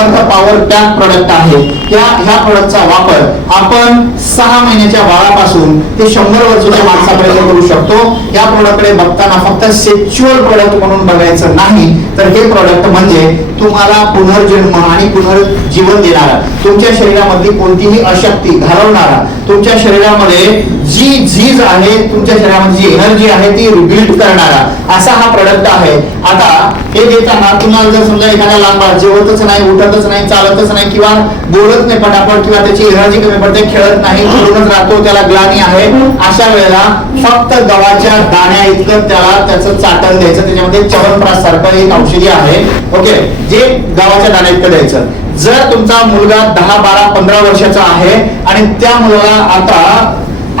समर्थ power pack product आहे. ह्या प्रोडक्टचा वापर आपण 6 महिन्याच्या बाळापासून ते 100 वर्षाच्या माणसापर्यंत करू शकतो. या प्रोडक्टकडे बघताना फक्त सेक्शुअल प्रोडक्ट म्हणून बघायचं नाही, तर हे प्रोडक्ट म्हणजे तुम्हाला पुनर्जन्म आणि पुनर्जीवन देणारा, तुमच्या शरीरामधली कोणतीही अशक्ती घालवणारा, तुमच्या शरीरामध्ये जी झीज आहे, तुमच्या शरीरामध्ये जी एनर्जी आहे ती रिबिल्ड करणारा असा हा प्रोडक्ट आहे. आता हे देताना तुम्हाला जर समजा एखादा लहान बाळ जेवतच नाही, उठतच नाही, चालतच नाही किंवा बोलत नाही पटापट किंवा त्याची एनर्जी कमी पडते, खेळत नाही, पडूनच राहतो, त्याला ग्लानी आहे, अशा वेळेला फक्त गव्हाच्या दाण्या इतकं त्याला त्याचं चाटण द्यायचं. त्याच्यामध्ये च्यवनप्राश सारखं एक औषधी आहे, ओके, जे गव्हाच्या दाण्या इतकं द्यायचं. जर तुमचा मुलगा 10, 12, 15 वर्षाचा आहे आणि त्या मुलाला आता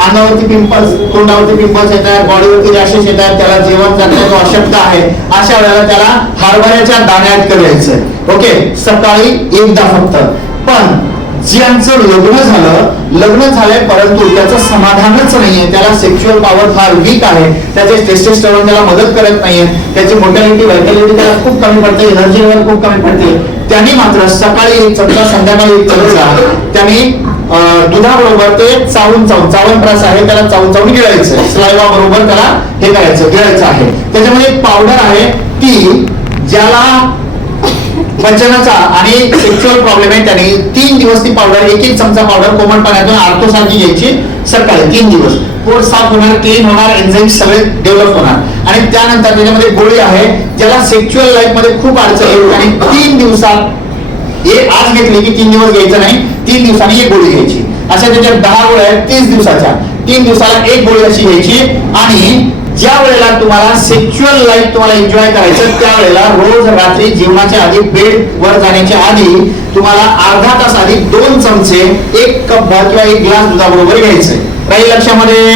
अंगावरती पिंपल्स, तोंडावरती पिंपल्स येतात, बॉडीवरती रॅशेस येतात, त्याला जेवण जात नाही, तो अशक्त आहे, अशा वेळेला त्याला हरभऱ्याच्या दाण्या इतकं द्यायचं, ओके, सकाळी एकदा फक्त. पण ज्यांचं लग्न झालंय परंतु त्याचं समाधानच नाहीये, त्याला सेक्शुअल पॉवर फार वीक आहे, त्याचे टेस्टोस्टेरॉन त्याला मदत करत नाहीये, त्याची मोटॅलिटी व्हायटॅलिटी त्याला खूप कमी पडते, एनर्जी लेवल खूप कमी पडते, त्यांनी मात्र सकाळी एक चमचा, संध्याकाळी एक चमचा त्यांनी दुधाबरोबर ते च्यवनप्राश आहे त्याला चावून गिळायचं, स्लाइवा बरोबर त्याला हे करायचं, गिळायचं आहे. त्याच्यामध्ये एक पावडर आहे ती ज्याला पचनाचा आणि सेक्शुअल प्रॉब्लेम आहे त्याने 3 दिवस ती पावडर, एक चमचा पावडर कोमट पाण्यातून आर्थोसारखी घ्यायची सकाळी. 3 दिवस पोट साफ होणार, क्लीन होणार, एन्झाईम सगळे डेव्हलप होणार. आणि त्यानंतर त्याच्यामध्ये गोळी आहे ज्याला सेक्शुअल लाईफ मध्ये खूप अडचण येईल आणि 3 दिवसात हे आज घेतली की 3 दिवस घ्यायचं नाही, 3 दिवसांनी एक गोळी घ्यायची. अशा त्याच्या 10 गोळ्या आहेत 30 दिवसाच्या, 3 दिवसाला एक गोळी अशी घ्यायची. आणि ज्या वेळेला तुम्हाला सेक्शुअल लाईफ तुम्हाला एन्जॉय करायचं त्यावेळेला रोज रात्री जेवणाच्या आधी, बेड वर जाण्याच्या आधी तुम्हाला अर्धा तास आधी 2 चमचे 1 कप किंवा 1 ग्लास दुधाबरोबर घ्यायचंय. राहील लक्षामध्ये?